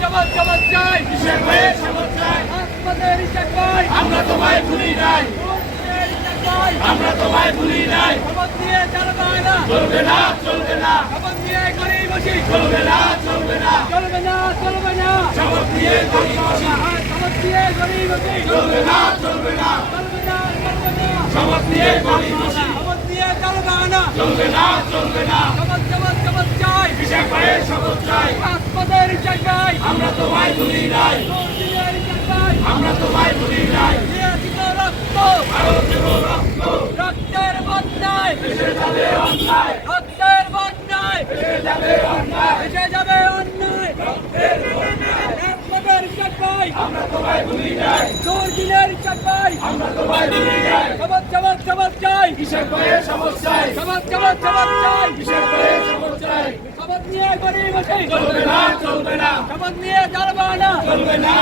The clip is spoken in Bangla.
জবাব জবাব চাই কিসের ভয়ে শপথ চাই রাজপথের চাই আমরা তোমায় ভুলি নাই আমরা তোমায় ভুলি নাই শপথ নিয়ে চালাবে না চলবে না চলবে না শপথ নিয়ে ঘরেই বসি চলবে না চলবে না চলবে না চলবে না শপথ নিয়ে ঘরেই বসি শপথ নিয়ে ঘরেই বসি চলবে না চলবে না চলবে না চলবে না শপথ নিয়ে ঘরেই বসি শপথ নিয়ে চালাবে না চলবে না চলবে না শপথ জবাব জবাব চাই কিসের ভয়ে শপথ চাই রাজপথের চাই আমরা তোমায় ভুলি নাই দুর্দিনের চাই আমরা তোমায় ভুলি নাই দিয়েছিল রক্ত আরো দেব রক্ত রক্তের বন্যায় এসে যাবে অন্যায় রক্তের বন্যায় এসে যাবে অন্যায় এসে যাবে অন্যায় রক্তের বন্যায় রাজপথের চাই আমরা তোমায় ভুলি নাই দুর্দিনের চাই আমরা তোমায় ভুলি নাই জবাব জবাব জবাব চাই কিসের ভয়ে শপথ চাই জবাব জবাব জবাব চাই কিসের ভয়ে শপথ চাই শপথ নিয়ে ঘরেই বসি চলবে না চলবে না শপথ নিয়ে চালাবে না চলবে না